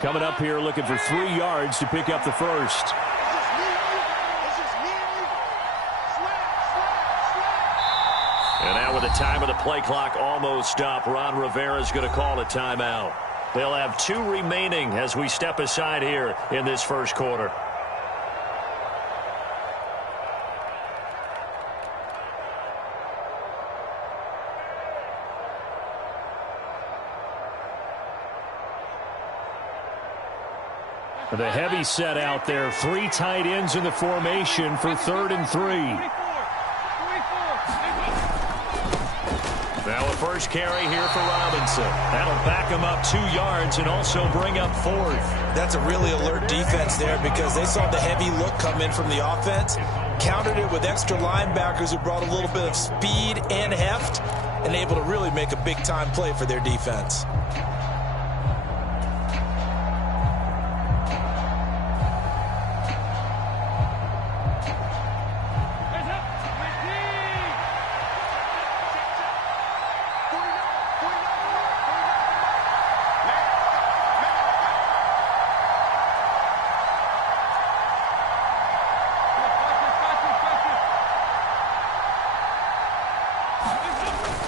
Coming up here looking for 3 yards to pick up the first. And now with the time of the play clock almost up, Ron Rivera's going to call a timeout. They'll have 2 remaining as we step aside here in this first quarter. The heavy set out there. 3 tight ends in the formation for 3rd and 3. Now a first carry here for Robinson. That'll back him up 2 yards and also bring up 4th. That's a really alert defense there because they saw the heavy look come in from the offense, countered it with extra linebackers who brought a little bit of speed and heft, and able to really make a big-time play for their defense.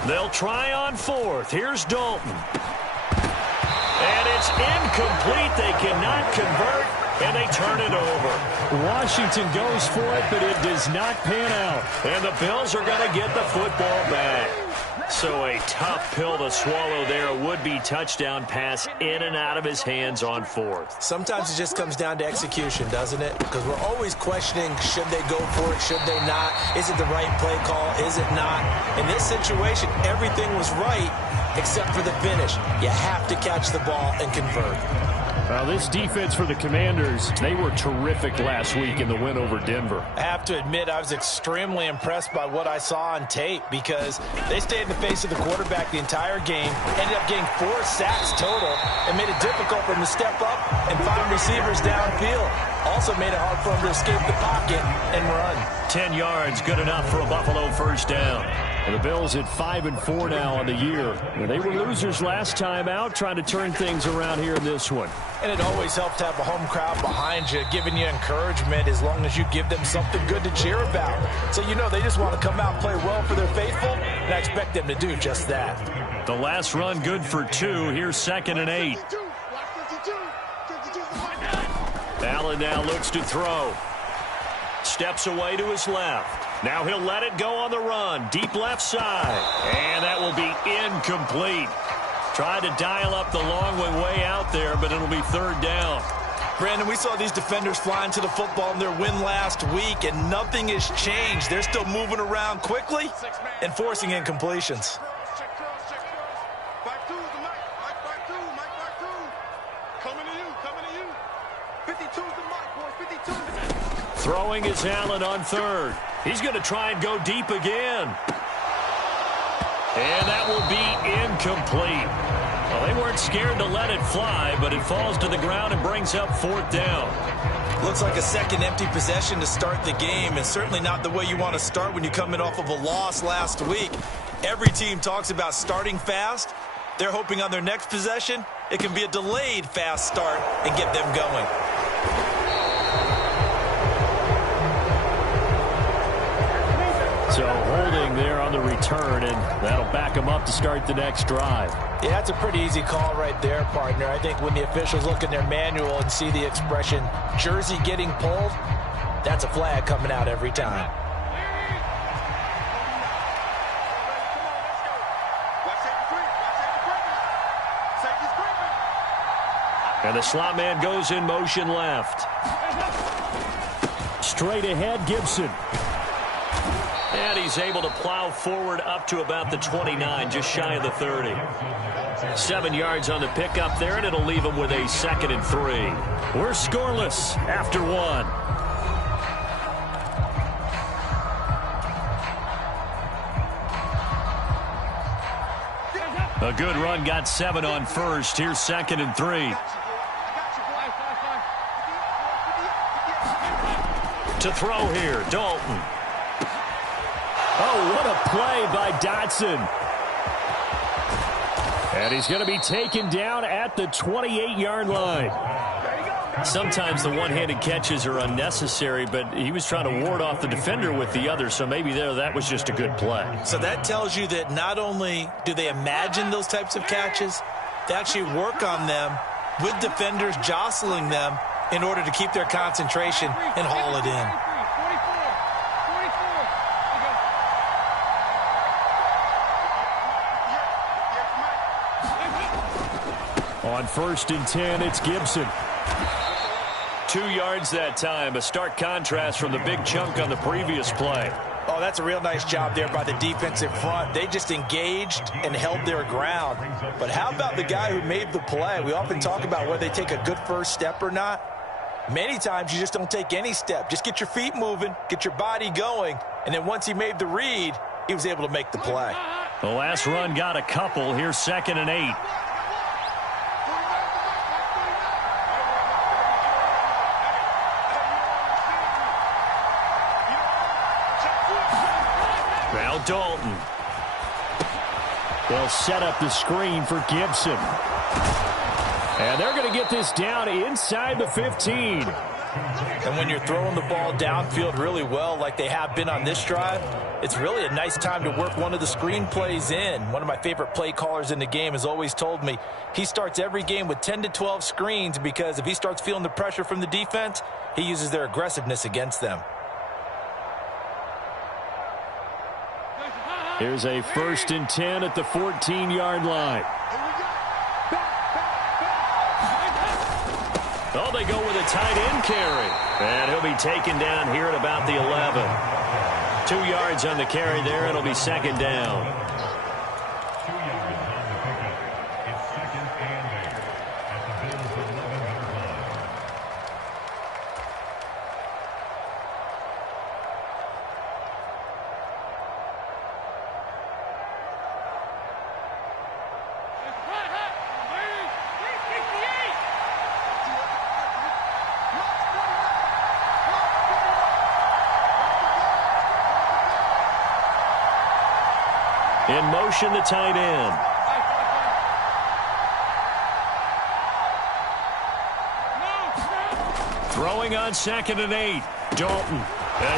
They'll try on 4th. Here's Dalton. And it's incomplete. They cannot convert, and they turn it over. Washington goes for it, but it does not pan out. And the Bills are going to get the football back. So a tough pill to swallow there. A would-be touchdown pass in and out of his hands on 4th. Sometimes it just comes down to execution, doesn't it? Because we're always questioning, should they go for it, should they not? Is it the right play call, is it not? In this situation, everything was right except for the finish. You have to catch the ball and convert. Well, this defense for the Commanders, they were terrific last week in the win over Denver. I have to admit, I was extremely impressed by what I saw on tape because they stayed in the face of the quarterback the entire game, ended up getting 4 sacks total, and made it difficult for him to step up and find receivers downfield. Also made it hard for him to escape the pocket and run. 10 yards, good enough for a Buffalo first down. And the Bills at 5-4 now on the year. And they were losers last time out, trying to turn things around here in this one. And it always helps to have a home crowd behind you, giving you encouragement as long as you give them something good to cheer about. So you know they just want to come out and play well for their faithful, and I expect them to do just that. The last run good for 2. Here's 2nd and 8. Allen now looks to throw. Steps away to his left. Now he'll let it go on the run. Deep left side. And that will be incomplete. Tried to dial up the long way out there, but it'll be 3rd down. Brandon, we saw these defenders flying to the football in their win last week, and nothing has changed. They're still moving around quickly and forcing incompletions. Throwing is Allen on 3rd. He's going to try and go deep again. And that will be incomplete. Well, they weren't scared to let it fly, but it falls to the ground and brings up 4th down. Looks like a second empty possession to start the game, and certainly not the way you want to start when you're coming off of a loss last week. Every team talks about starting fast. They're hoping on their next possession, it can be a delayed fast start and get them going. So holding there on the return, and that'll back them up to start the next drive. Yeah, that's a pretty easy call right there, partner. I think when the officials look in their manual and see the expression, jersey getting pulled, that's a flag coming out every time. And the slot man goes in motion left. Straight ahead, Gibson. And he's able to plow forward up to about the 29, just shy of the 30. 7 yards on the pickup there, and it'll leave him with a 2nd and 3. We're scoreless after 1. A good run, got 7 on 1st. Here's 2nd and 3. To throw here, Dalton. Oh, what a play by Dotson. And he's going to be taken down at the 28-yard line. Sometimes the one-handed catches are unnecessary, but he was trying to ward off the defender with the other, so maybe that was just a good play. So that tells you that not only do they imagine those types of catches, they actually work on them with defenders jostling them in order to keep their concentration and haul it in. On 1st and 10, it's Gibson. 2 yards that time, a stark contrast from the big chunk on the previous play. Oh, that's a real nice job there by the defensive front. They just engaged and held their ground. But how about the guy who made the play? We often talk about whether they take a good first step or not. Many times you just don't take any step. Just get your feet moving, get your body going, and then once he made the read, he was able to make the play. The last run got a couple. Here's 2nd and 8. Now Dalton. They'll set up the screen for Gibson. And they're going to get this down inside the 15. And when you're throwing the ball downfield really well like they have been on this drive, it's really a nice time to work one of the screen plays in. One of my favorite play callers in the game has always told me he starts every game with 10 to 12 screens because if he starts feeling the pressure from the defense, he uses their aggressiveness against them. Here's a 1st and 10 at the 14-yard line. Oh, they go with a tight end carry. And he'll be taken down here at about the 11. 2 yards on the carry there. It'll be 2nd down. In motion, the tight end. Throwing on 2nd and 8. Dalton.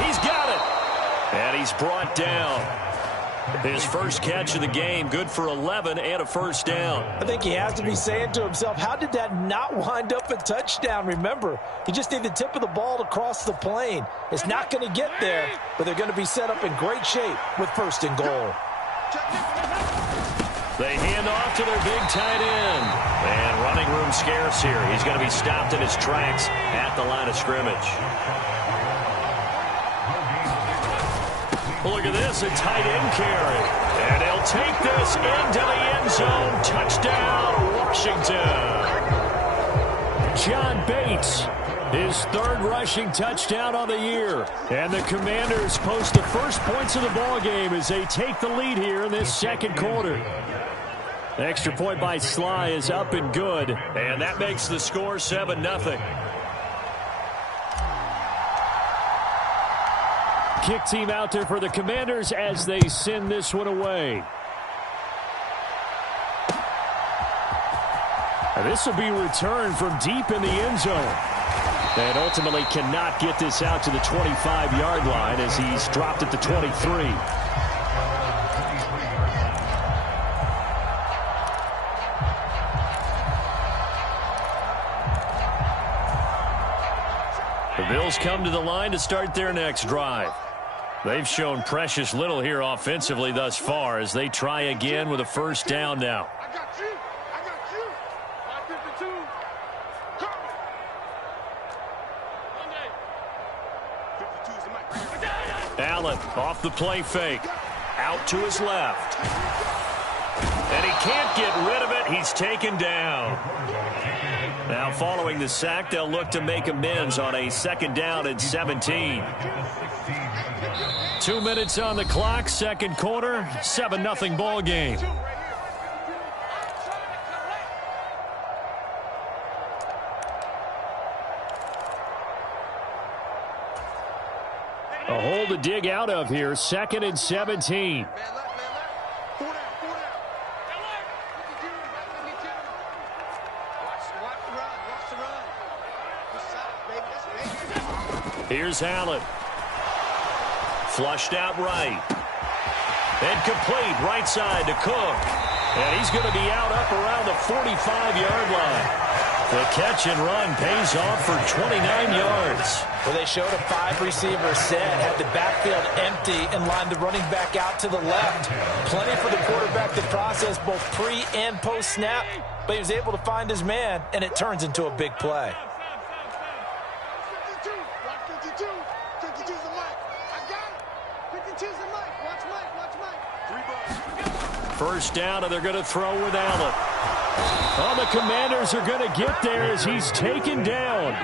He's got it. And he's brought down. His first catch of the game, good for 11 and a 1st down. I think he has to be saying to himself, how did that not wind up a touchdown? Remember, you just need the tip of the ball to cross the plane. It's not going to get there, but they're going to be set up in great shape with 1st and goal. They hand off to their big tight end. And running room scarce here. He's going to be stopped in his tracks at the line of scrimmage. Look at this, a tight end carry. And he'll take this into the end zone. Touchdown, Washington. John Bates, his 3rd rushing touchdown on the year. And the Commanders post the first points of the ball game as they take the lead here in this 2nd quarter. The extra point by Sly is up and good. And that makes the score 7-0. Kick team out there for the Commanders as they send this one away. And this will be returned from deep in the end zone. And ultimately cannot get this out to the 25-yard line as he's dropped at the 23. The Bills come to the line to start their next drive. They've shown precious little here offensively thus far as they try again with a 1st down now. Allen off the play fake. Out to his left. And he can't get rid of it. He's taken down. Now following the sack, they'll look to make amends on a 2nd down and 17. 2 minutes on the clock, 2nd quarter, 7-0 ball game. A hole to dig out of here, 2nd and 17. Here's Allen. Flushed out right. And complete right side to Cook. And he's going to be out up around the 45-yard line. The catch and run pays off for 29 yards. Well, they showed a 5-receiver set, had the backfield empty, and lined the running back out to the left. Plenty for the quarterback to process both pre- and post-snap, but he was able to find his man, and it turns into a big play. 52, watch 52. 52's the mic. I got it. 52's the mic. Watch Mike. Watch Mike. 3 balls. First down, and they're going to throw with Allen. Oh, the Commanders are going to get there as he's taken down.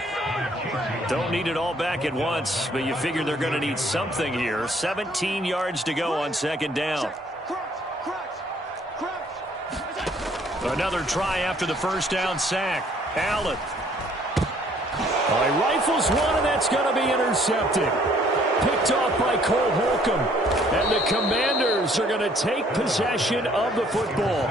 Don't need it all back at once, but you figure they're going to need something here. 17 yards to go on second down. Another try after the first down sack. Allen. He rifles one, and that's going to be intercepted. Picked off by Cole Holcomb. And the Commanders are going to take possession of the football.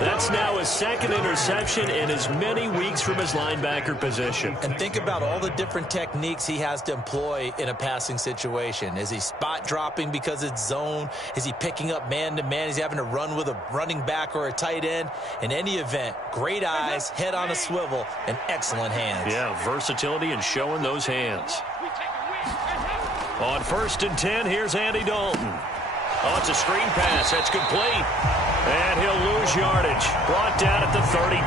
That's now his second interception in as many weeks from his linebacker position. And think about all the different techniques he has to employ in a passing situation. Is he spot dropping because it's zone? Is he picking up man-to-man? Is he having to run with a running back or a tight end? In any event, great eyes, head on a swivel, and excellent hands. Yeah, versatility and showing those hands. On 1st and 10, here's Andy Dalton. Oh, it's a screen pass. That's complete. And he'll lose yardage. Brought down at the 32.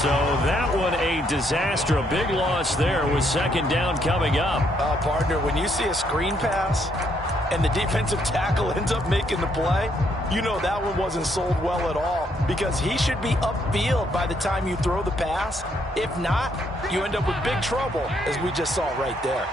So that one a disaster. A big loss there with second down coming up. Partner, when you see a screen pass and the defensive tackle ends up making the play, you know that one wasn't sold well at all because he should be upfield by the time you throw the pass. If not, you end up with big trouble, as we just saw right there.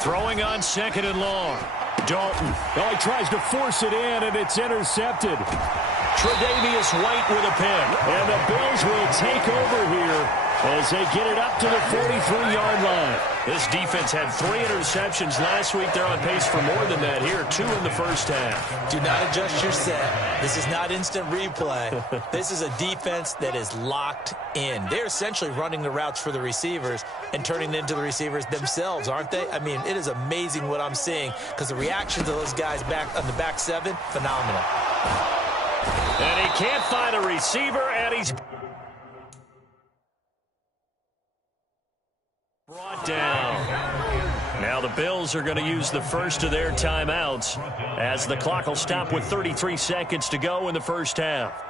Throwing on 2nd and long. Dalton. Oh, he tries to force it in, and it's intercepted. Tre'Davious White with a pick. And the Bills will take over here as they get it up to the 43-yard line. This defense had 3 interceptions last week. They're on pace for more than that here. 2 in the first half. Do not adjust your set. This is not instant replay. This is a defense that is locked in. They're essentially running the routes for the receivers and turning them into the receivers themselves, aren't they? I mean, it is amazing what I'm seeing because the reaction to those guys back on the back 7, phenomenal. And he can't find a receiver, and he's brought down. Now the Bills are going to use the first of their timeouts as the clock will stop with 33 seconds to go in the first half.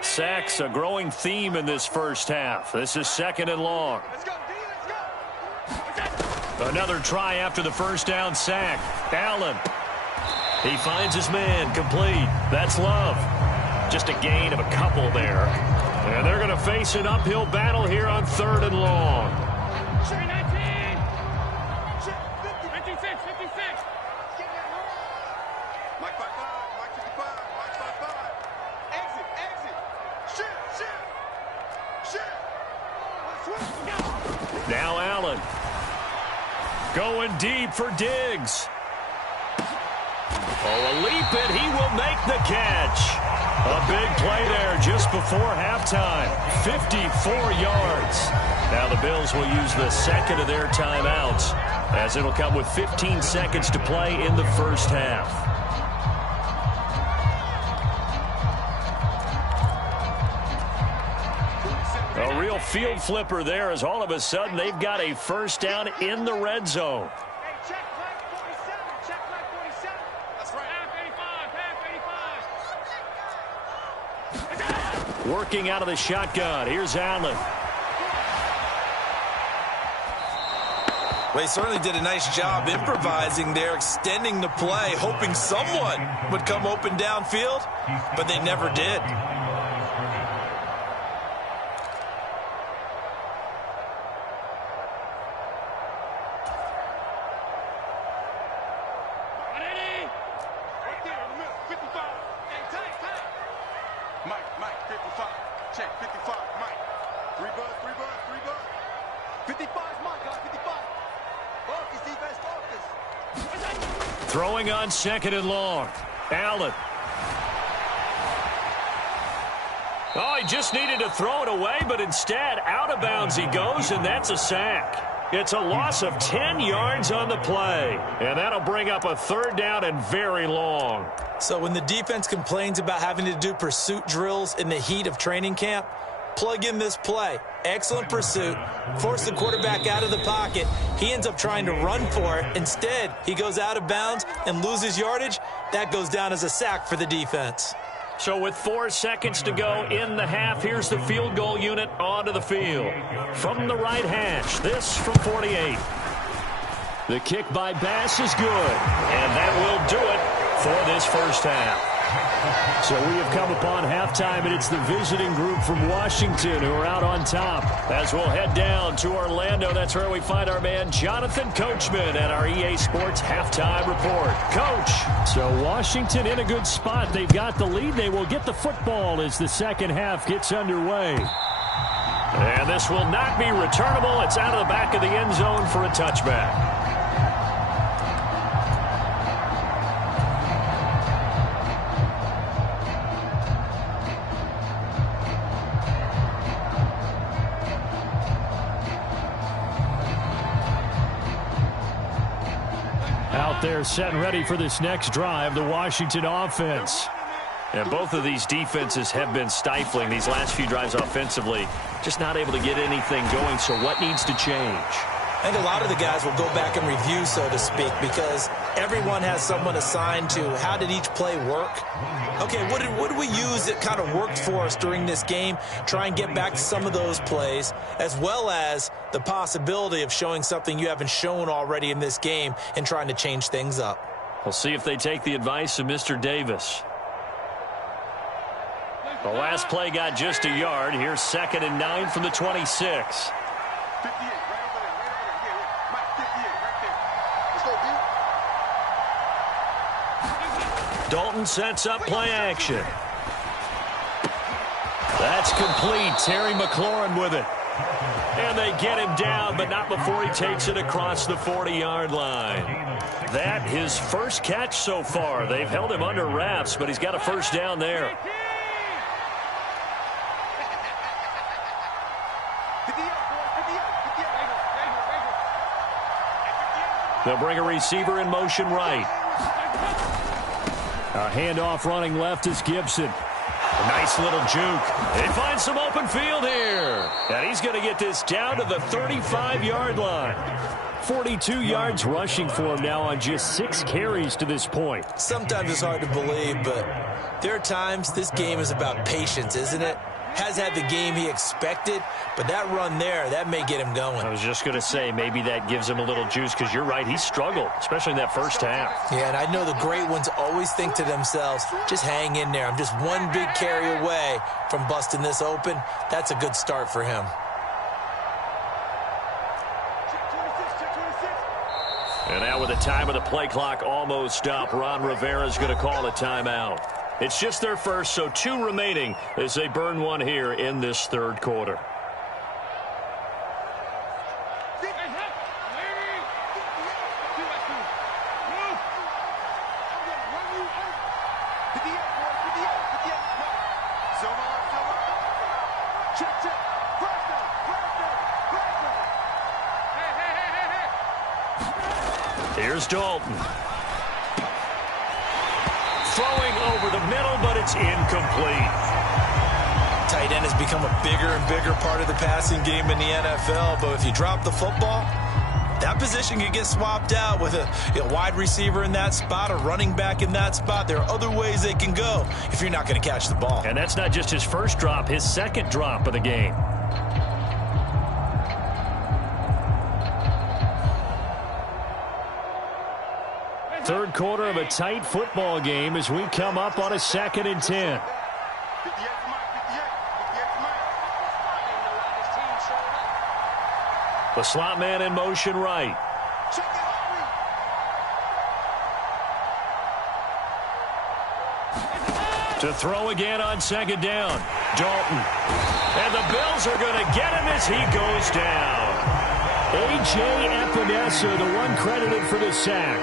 Sacks, a growing theme in this first half. This is 2nd and long. Another try after the first down sack. Allen. He finds his man, complete. That's Love. Just a gain of a couple there. And they're going to face an uphill battle here on 3rd and long. 19. 56. Mike 55. Mike 55. Mike 55. Exit. Shit. Now Allen. Going deep for Diggs. Oh, a leap, and he will make the catch. A big play there just before halftime. 54 yards. Now the Bills will use the second of their timeouts as it'll come with 15 seconds to play in the first half. A real field flipper there as all of a sudden they've got a first down in the red zone. Working out of the shotgun. Here's Allen. Well, he certainly did a nice job improvising there, extending the play, hoping someone would come open downfield, but they never did. Mike, 55. Check, 55. Mike. 3 bucks. 55 is mine, guys. 55. Focus, defense, focus. Throwing on 2nd and long. Allen. Oh, he just needed to throw it away, but instead, out of bounds he goes, and that's a sack. It's a loss of 10 yards on the play, and that'll bring up a 3rd down and very long. So when the defense complains about having to do pursuit drills in the heat of training camp, plug in this play. Excellent pursuit. Force the quarterback out of the pocket. He ends up trying to run for it. Instead, he goes out of bounds and loses yardage. That goes down as a sack for the defense. So with 4 seconds to go in the half, here's the field goal unit onto the field. From the right hash, this from 48. The kick by Bass is good, and that will do it for this first half. So we have come upon halftime, and it's the visiting group from Washington who are out on top. As we'll head down to Orlando, that's where we find our man Jonathan Coachman at our EA Sports Halftime Report. Coach. So Washington in a good spot. They've got the lead. They will get the football as the second half gets underway. And this will not be returnable. It's out of the back of the end zone for a touchback. Out there set and ready for this next drive, the Washington offense. And both of these defenses have been stifling these last few drives offensively. Just not able to get anything going, so what needs to change? I think a lot of the guys will go back and review, so to speak, because everyone has someone assigned to how did each play work. Okay, what did we use that kind of worked for us during this game? Try and get back to some of those plays, as well as the possibility of showing something you haven't shown already in this game and trying to change things up. We'll see if they take the advice of Mr. Davis. The last play got just a yard. Here's 2nd and 9 from the 26. Dalton sets up play action. That's complete. Terry McLaurin with it. And they get him down, but not before he takes it across the 40-yard line. That his first catch so far. They've held him under wraps, but he's got a first down there. They'll bring a receiver in motion right. A handoff running left is Gibson. A nice little juke. They find some open field here. And he's going to get this down to the 35-yard line. 42 yards rushing for him now on just 6 carries to this point. Sometimes it's hard to believe, but there are times this game is about patience, isn't it? Has had the game he expected, but that run there, that may get him going. I was just going to say, maybe that gives him a little juice, because you're right, he struggled, especially in that first half. Yeah, and I know the great ones always think to themselves, just hang in there. I'm just one big carry away from busting this open. That's a good start for him. And now with the time of the play clock almost up, Ron Rivera's going to call a timeout. It's just their first, so 2 remaining as they burn one here in this third quarter. Here's Dalton. Throwing over the middle, but it's incomplete. Tight end has become a bigger and bigger part of the passing game in the NFL, but if you drop the football, that position can get swapped out with a wide receiver in that spot, a running back in that spot. There are other ways they can go if you're not going to catch the ball. And that's not just his first drop, his second drop of the game. Third quarter of a tight football game as we come up on a 2nd and 10. The slot man in motion right. To throw again on 2nd down. Dalton. And the Bills are going to get him as he goes down. A.J. Epinesa, the one credited for the sack.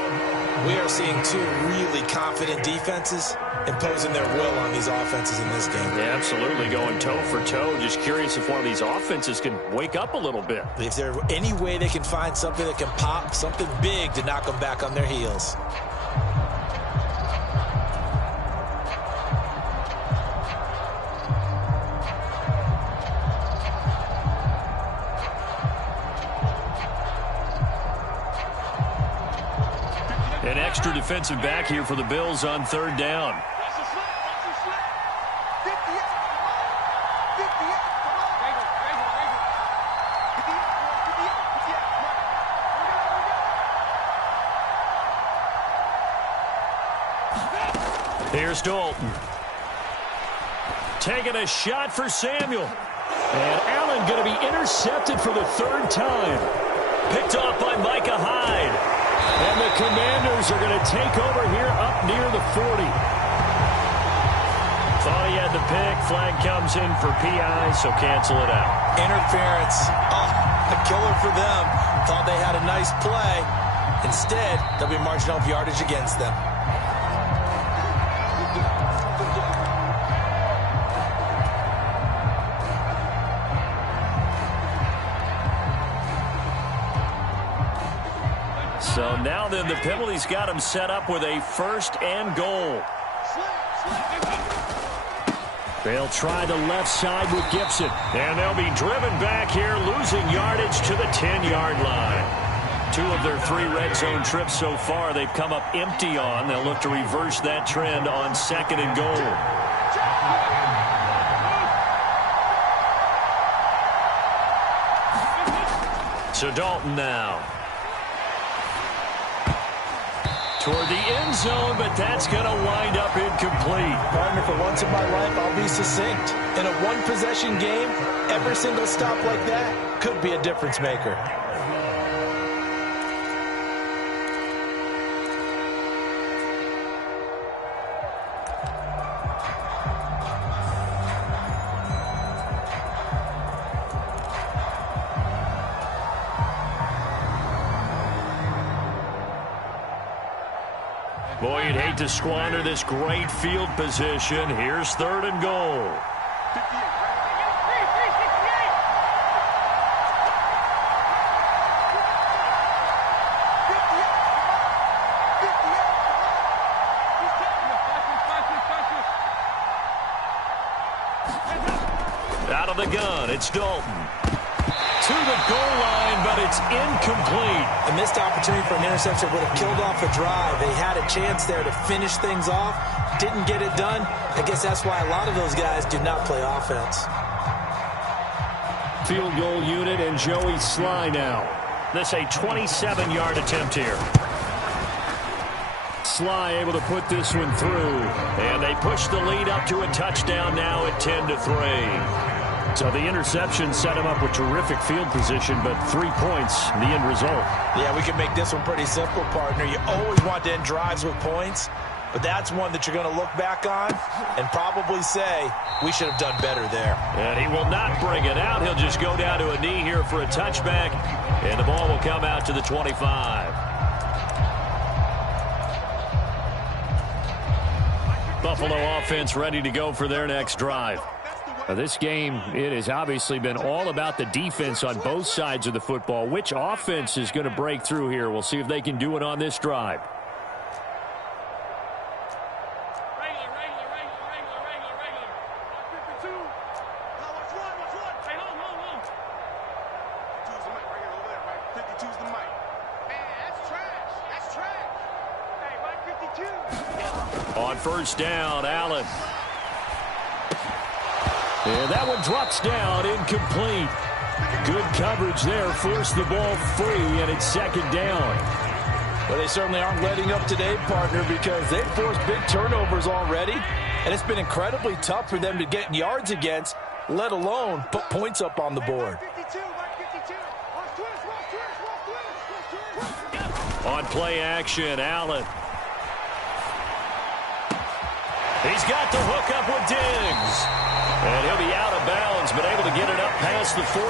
We are seeing two really confident defenses imposing their will on these offenses in this game. Yeah, absolutely, going toe for toe. Just curious if one of these offenses can wake up a little bit. Is there any way they can find something that can pop, something big to knock them back on their heels? An extra defensive back here for the Bills on third down. Here's Dalton. Taking a shot for Samuel. And Allen going to be intercepted for the third time. Picked off by Micah Hyde. And the Commanders are going to take over here up near the 40. Thought he had the pick. Flag comes in for PI, so cancel it out. Interference. Oh, a killer for them. Thought they had a nice play. Instead, there'll be marginal yardage against them. So now then the penalty's got him set up with a first and goal. They'll try the left side with Gibson. And they'll be driven back here, losing yardage to the 10-yard line. 2 of their 3 red zone trips so far they've come up empty on. They'll look to reverse that trend on second and goal. So Dalton now. Toward the end zone, but that's going to wind up incomplete. Partner, for once in my life, I'll be succinct. In a one-possession game, every single stop like that could be a difference maker. Boy, you'd hate to squander this great field position. Here's third and goal. Out of the gun, it's Dalton. To the goal line, but it's incomplete. A missed opportunity for an interception would have killed off a drive. They had a chance there to finish things off. Didn't get it done. I guess that's why a lot of those guys do not play offense. Field goal unit and Joey Sly now. This a 27-yard attempt here. Sly able to put this one through. And they push the lead up to a touchdown now at 10-3. So the interception set him up with terrific field position, but 3 points, the end result. Yeah, we can make this one pretty simple, partner. You always want to end drives with points, but that's one that you're going to look back on and probably say, we should have done better there. And he will not bring it out. He'll just go down to a knee here for a touchback, and the ball will come out to the 25. Buffalo offense ready to go for their next drive. Now this game, it has obviously been all about the defense on both sides of the football. Which offense is going to break through here? We'll see if they can do it on this drive. On first down, Allen. And that one drops down, incomplete. Good coverage there, forced the ball free, and it's second down. Well, they certainly aren't letting up today, partner, because they've forced big turnovers already, and it's been incredibly tough for them to get yards against, let alone put points up on the board. On play action, Allen. He's got the hook up with Diggs. And he'll be out of bounds, but able to get it up past the 45.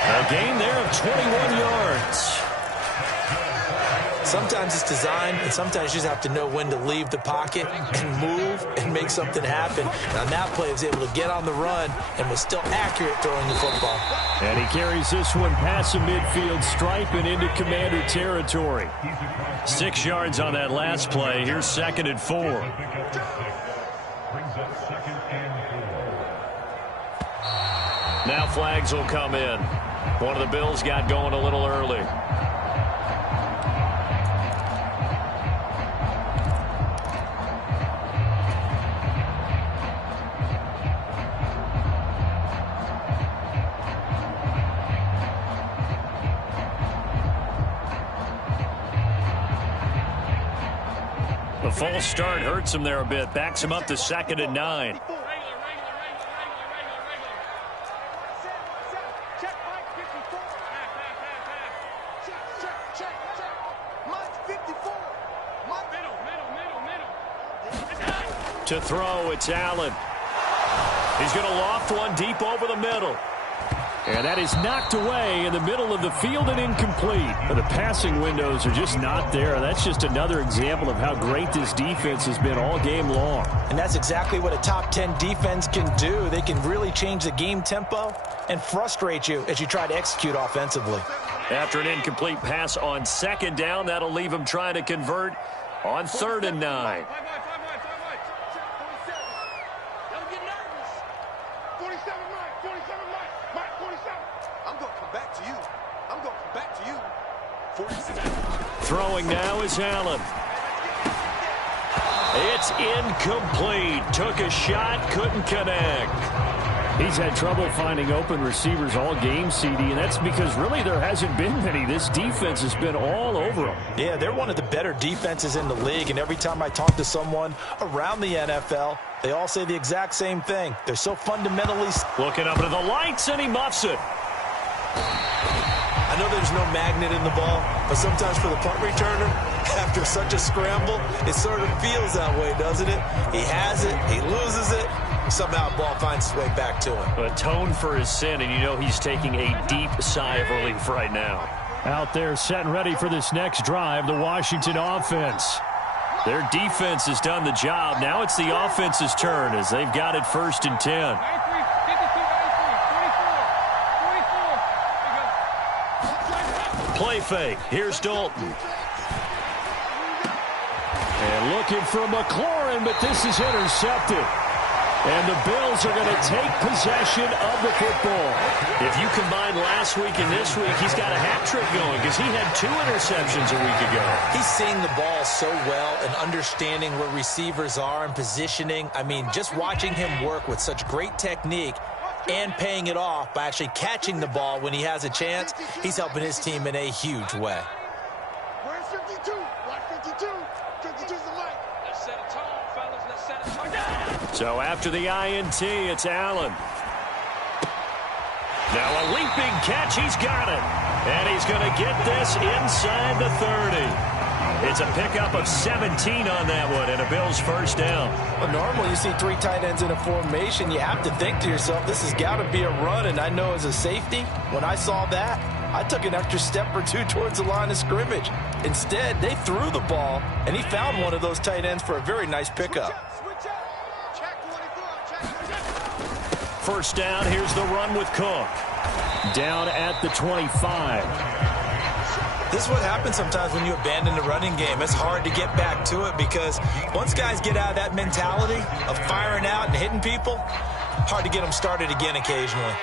A gain there of 21 yards. Sometimes it's designed, and sometimes you just have to know when to leave the pocket and move and make something happen. And on that play, he was able to get on the run and was still accurate throwing the football. And he carries this one past the midfield stripe and into Commander territory. 6 yards on that last play. Here's 2nd and 4. Now flags will come in. One of the Bills got going a little early. The false start hurts him there a bit. Backs him up to 2nd and 9. To throw, it's Allen. He's going to loft one deep over the middle. And that is knocked away in the middle of the field and incomplete. But the passing windows are just not there. That's just another example of how great this defense has been all game long. And that's exactly what a top 10 defense can do. They can really change the game tempo and frustrate you as you try to execute offensively. After an incomplete pass on 2nd down, that'll leave him trying to convert on 3rd and 9. Throwing now is Allen. It's incomplete. Took a shot, couldn't connect. He's had trouble finding open receivers all game, CD, and that's because really there hasn't been many. This defense has been all over them. Yeah, they're one of the better defenses in the league, and every time I talk to someone around the NFL, they all say the exact same thing. They're so fundamentally... Looking up into the lights, and he muffs it. I know there's no magnet in the ball, but sometimes for the punt returner, after such a scramble, it sort of feels that way, doesn't it? He has it, he loses it, somehow the ball finds its way back to him. Atone for his sin, and you know he's taking a deep sigh of relief right now. Out there set and ready for this next drive, the Washington offense. Their defense has done the job. Now it's the offense's turn as they've got it 1st and 10. Play fake. Here's Dalton. And looking for McLaurin, but this is intercepted. And the Bills are going to take possession of the football. If you combine last week and this week, he's got a hat trick going because he had 2 interceptions a week ago. He's seeing the ball so well and understanding where receivers are and positioning. I mean, just watching him work with such great technique and paying it off by actually catching the ball when he has a chance, he's helping his team in a huge way. Where's 52? Watch 52. 52's the mic. Let's set a tone, fellas. Let's set a tone. So after the INT, it's Allen. Now a leaping catch. He's got it. And he's going to get this inside the 30. It's a pickup of 17 on that one, and a Bills 1st down. Well, normally you see 3 tight ends in a formation. You have to think to yourself, this has got to be a run. And I know as a safety, when I saw that, I took an extra step or 2 towards the line of scrimmage. Instead, they threw the ball, and he found one of those tight ends for a very nice pickup. Check 24. Check. 1st down, here's the run with Cook. Down at the 25. This is what happens sometimes when you abandon the running game. It's hard to get back to it because once guys get out of that mentality of firing out and hitting people, hard to get them started again occasionally.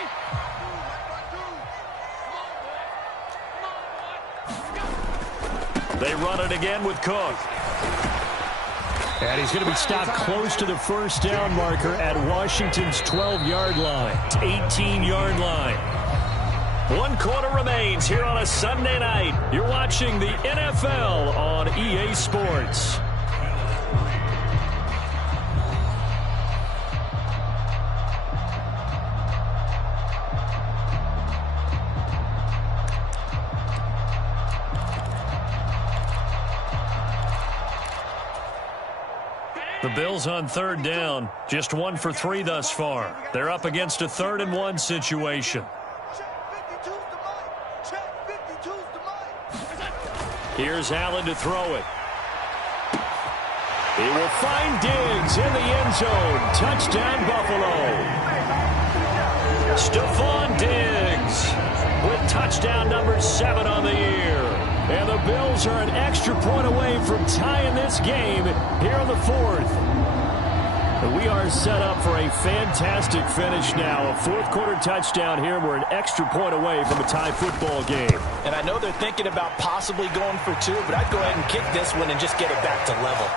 They run it again with Cook. And he's going to be stopped close to the 1st down marker at Washington's 12-yard line. 18-yard line. 1 quarter remains here on a Sunday night. You're watching the NFL on EA Sports. The Bills on third down, just 1 for 3 thus far. They're up against a 3rd and 1 situation. Here's Allen to throw it. He will find Diggs in the end zone. Touchdown, Buffalo. Stephon Diggs with touchdown number 7 on the year. And the Bills are an extra point away from tying this game here in the 4th. We are set up for a fantastic finish now. A 4th quarter touchdown here. We're an extra point away from a tie football game. And I know they're thinking about possibly going for 2, but I'd go ahead and kick this one and just get it back to level.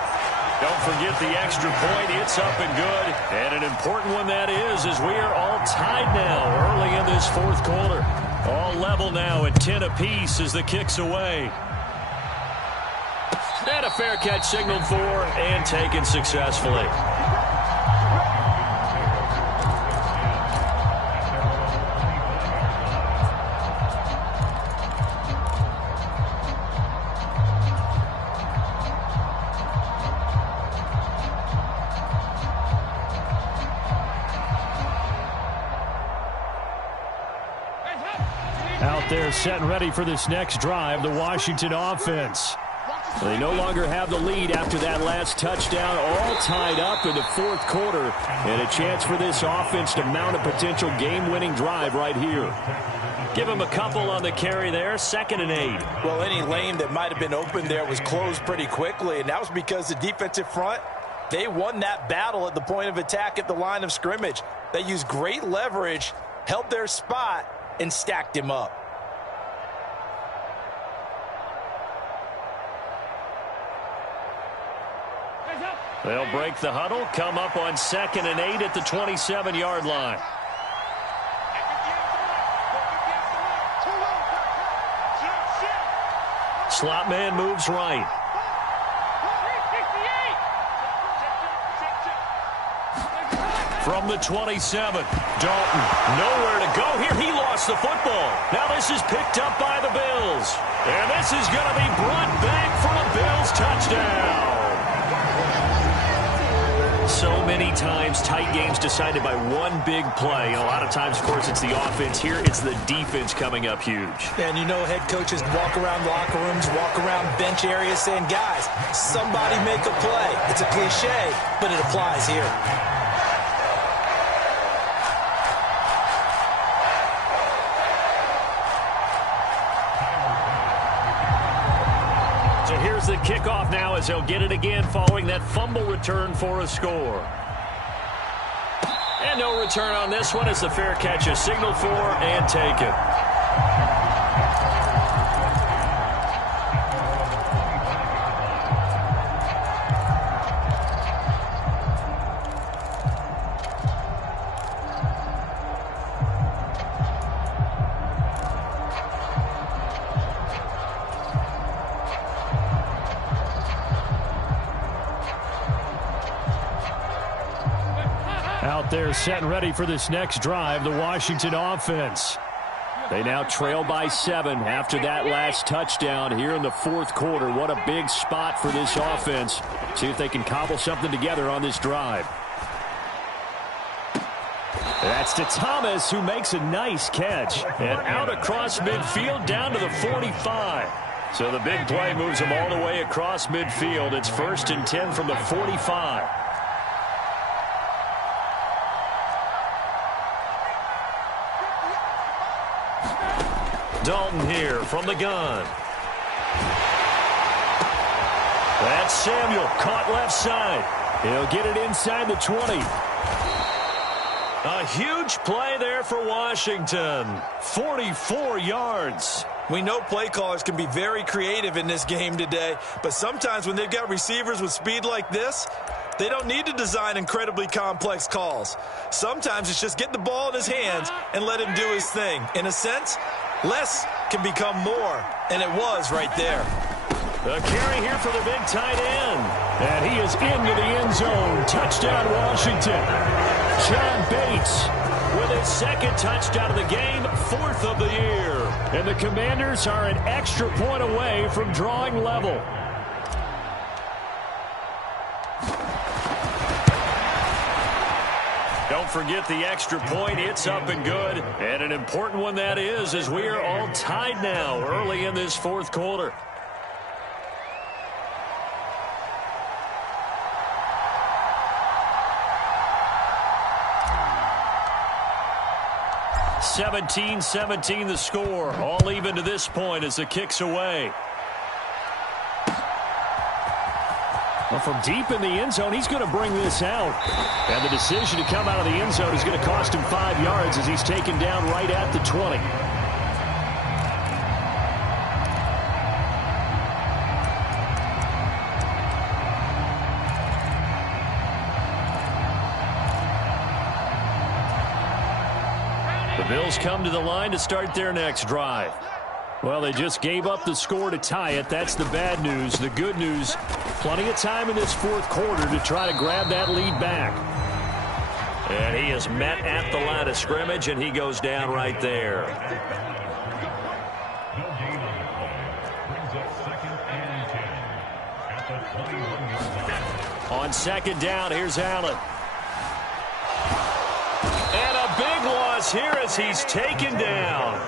Don't forget the extra point. It's up and good. And an important one that is, as we are all tied now early in this 4th quarter. All level now at 10 apiece as the kick's away. And a fair catch signaled for and taken successfully. Out there set and ready for this next drive, the Washington offense. They no longer have the lead after that last touchdown, all tied up in the 4th quarter, and a chance for this offense to mount a potential game-winning drive right here. Give him a couple on the carry there, 2nd and 8. Well, any lane that might have been open there was closed pretty quickly, and that was because the defensive front, they won that battle at the point of attack at the line of scrimmage. They used great leverage, held their spot, and stacked him up. They'll break the huddle, come up on 2nd and 8 at the 27-yard line. Slot man moves right. From the 27, Dalton, nowhere to go here. He lost the football. Now this is picked up by the Bills. And this is going to be brought back for a Bills touchdown. So many times, tight games decided by one big play. And a lot of times, of course, it's the offense. Here, it's the defense coming up huge. And you know head coaches walk around locker rooms, walk around bench areas saying, guys, somebody make a play. It's a cliche, but it applies here. So here's the kickoff now as they'll get it again following that fumble return for a score. And no return on this one as the fair catch is signaled for and taken. Out there set and ready for this next drive, the Washington offense. They now trail by 7 after that last touchdown here in the 4th quarter. What a big spot for this offense. See if they can cobble something together on this drive. That's to Thomas, who makes a nice catch. And out across midfield down to the 45. So the big play moves them all the way across midfield. It's 1st and 10 from the 45. Dalton here from the gun. That's Samuel, caught left side. He'll get it inside the 20. A huge play there for Washington. 44 yards. We know play callers can be very creative in this game today, but sometimes when they've got receivers with speed like this, they don't need to design incredibly complex calls. Sometimes it's just get the ball in his hands and let him do his thing. In a sense, less can become more, and it was right there. The carry here for the big tight end. And he is into the end zone. Touchdown, Washington. John Bates with his 2nd touchdown of the game, 4th of the year. And the Commanders are an extra point away from drawing level. forget the extra point. It's up and good. And an important one that is, as we are all tied now early in this fourth quarter. (17-17) the score. All even to this point as the kick's away. Well, from deep in the end zone, he's going to bring this out. And the decision to come out of the end zone is going to cost him 5 yards as he's taken down right at the 20. The Bills come to the line to start their next drive. Well, they just gave up the score to tie it. That's the bad news. The good news, plenty of time in this fourth quarter to try to grab that lead back. And he is met at the line of scrimmage, and he goes down right there. On second down, here's Allen. And a big loss here as he's taken down.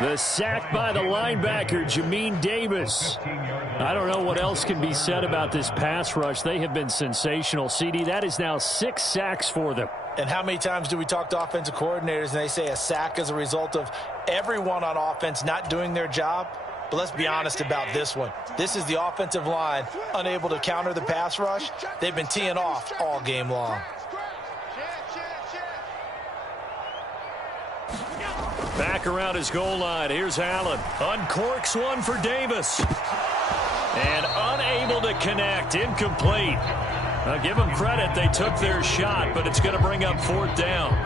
The sack by the linebacker, Jamin Davis. I don't know what else can be said about this pass rush. They have been sensational. CD, that is now 6 sacks for them. And how many times do we talk to offensive coordinators and they say a sack is a result of everyone on offense not doing their job? But let's be honest about this one. This is the offensive line unable to counter the pass rush. They've been teeing off all game long. Back around his goal line. Here's Allen. Uncorks one for Davis. And unable to connect. Incomplete. Now give them credit. They took their shot, but it's going to bring up fourth down.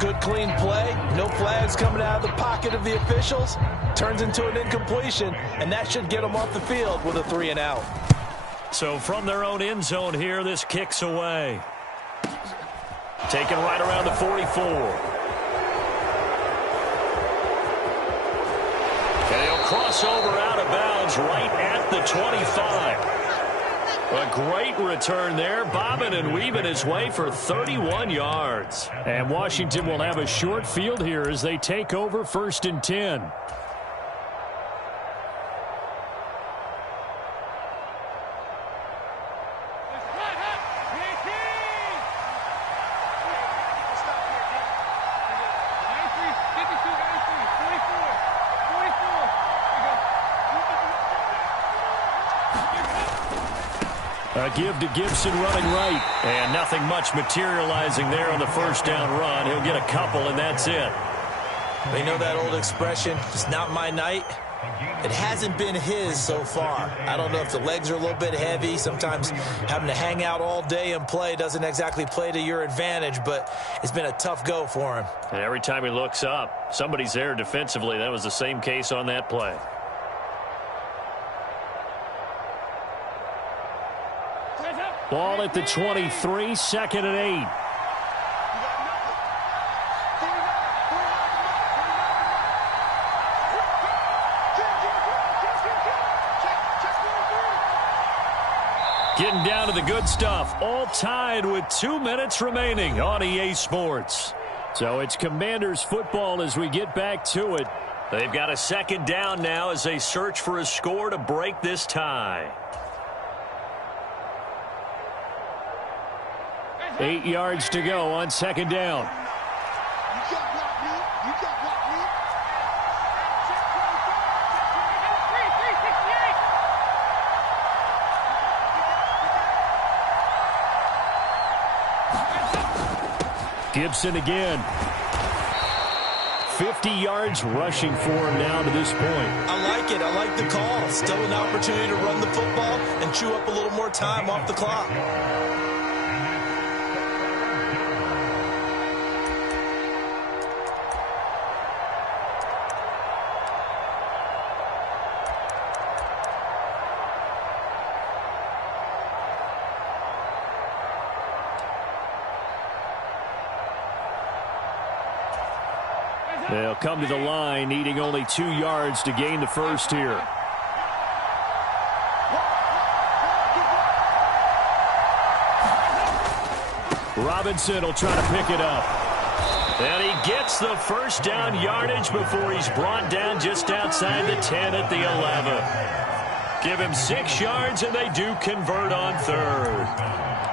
Good, clean play. No flags coming out of the pocket of the officials. Turns into an incompletion, and that should get them off the field with a 3-and-out. So from their own end zone here, this kicks away. Taken right around the 44. And he'll cross over out of bounds right at the 25. A great return there, bobbing and weaving his way for 31 yards. And Washington will have a short field here as they take over 1st and 10. A give to Gibson running right. And nothing much materializing there on the first down run. He'll get a couple, and that's it. You know that old expression, it's not my night? It hasn't been his so far. I don't know if the legs are a little bit heavy. Sometimes having to hang out all day and play doesn't exactly play to your advantage, but it's been a tough go for him. And every time he looks up, somebody's there defensively. That was the same case on that play. Ball at the 23, 2nd and 8. Getting down to the good stuff. All tied with 2 minutes remaining on EA Sports. So it's Commanders football as we get back to it. They've got a second down now as they search for a score to break this tie. 8 yards to go on second down. Gibson again. 50 yards rushing for him now to this point. I like it. I like the call. Still an opportunity to run the football and chew up a little more time off the clock. They'll come to the line, needing only 2 yards to gain the first here. Robinson will try to pick it up. And he gets the first down yardage before he's brought down just outside the 10 at the 11. Give him 6 yards, and they do convert on third.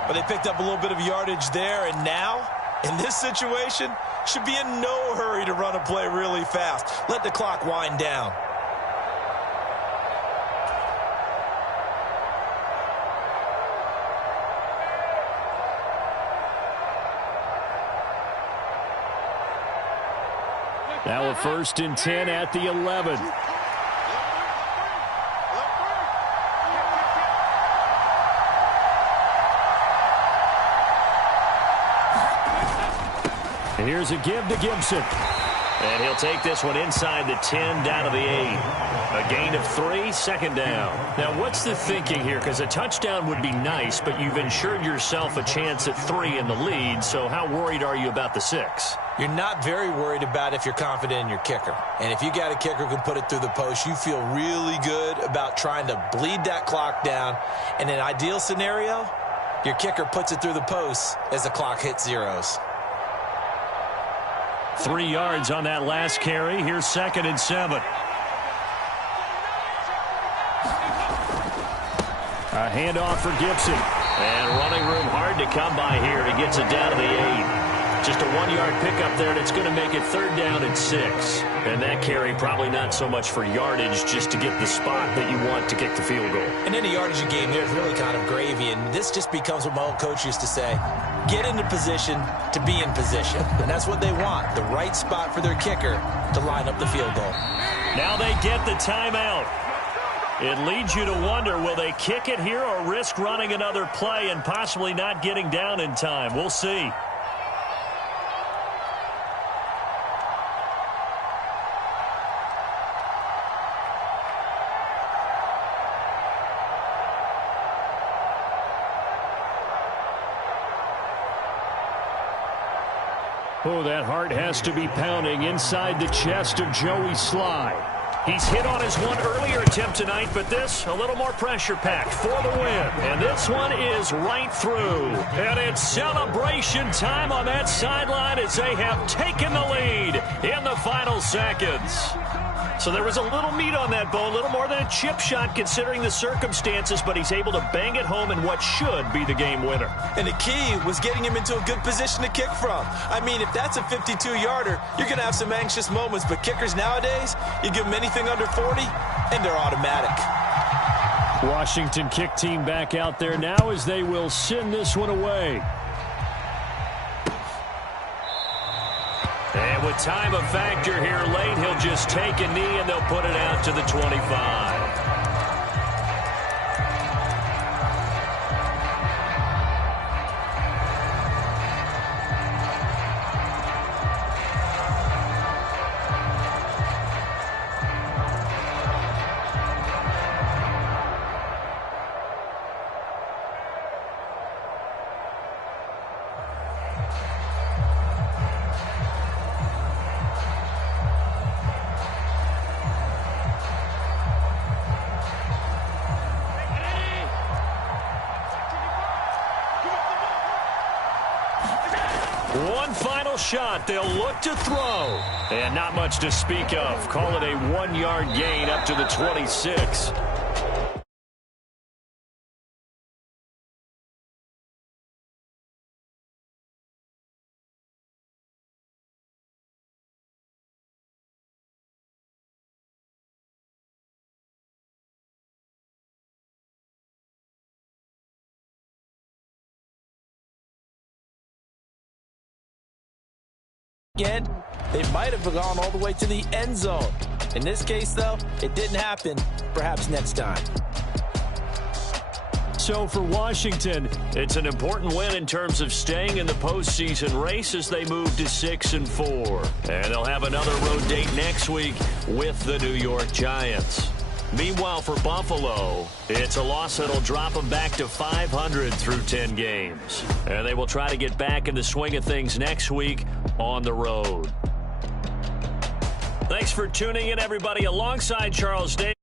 But they picked up a little bit of yardage there, and now, in this situation, should be in no hurry to run a play really fast. Let the clock wind down. Now a 1st and 10 at the 11. And here's a give to Gibson. And he'll take this one inside the 10 down to the 8. A gain of 3, 2nd down. Now, what's the thinking here? Because a touchdown would be nice, but you've ensured yourself a chance at 3 in the lead, so how worried are you about the 6? You're not very worried about if you're confident in your kicker. And if you got a kicker who can put it through the post, you feel really good about trying to bleed that clock down. In an ideal scenario, your kicker puts it through the post as the clock hits zeros. 3 yards on that last carry. Here's 2nd and 7. A handoff for Gibson. And running room hard to come by here. He gets it down to the 8. Just a 1-yard pickup there, and it's going to make it 3rd down and 6. And that carry probably not so much for yardage, just to get the spot that you want to kick the field goal. And any yardage you gain there is really kind of gravy, and this just becomes what my old coach used to say. Get into position to be in position. And that's what they want, the right spot for their kicker to line up the field goal. Now they get the timeout. It leads you to wonder, will they kick it here or risk running another play and possibly not getting down in time? We'll see. Oh, that heart has to be pounding inside the chest of Joey Sly. He's hit on his one earlier attempt tonight, but this, a little more pressure-packed for the win. And this one is right through. And it's celebration time on that sideline as they have taken the lead in the final seconds. So there was a little meat on that bone, a little more than a chip shot considering the circumstances, but he's able to bang it home in what should be the game winner. And the key was getting him into a good position to kick from. I mean, if that's a 52-yarder, you're going to have some anxious moments, but kickers nowadays, you give them anything under 40, and they're automatic. Washington kick team back out there now as they will send this one away. And with time a factor here late, he'll just take a knee and they'll put it out to the 25. One final shot. They'll look to throw. And not much to speak of. Call it a 1-yard gain up to the 26. Again, they might have gone all the way to the end zone. In this case, though, it didn't happen. Perhaps next time. So for Washington, it's an important win in terms of staying in the postseason race as they move to 6-4. And they'll have another road date next week with the New York Giants. Meanwhile, for Buffalo, it's a loss that'll drop them back to 500 through 10 games. And they will try to get back in the swing of things next week on the road. Thanks for tuning in, everybody. Alongside Charles Davis.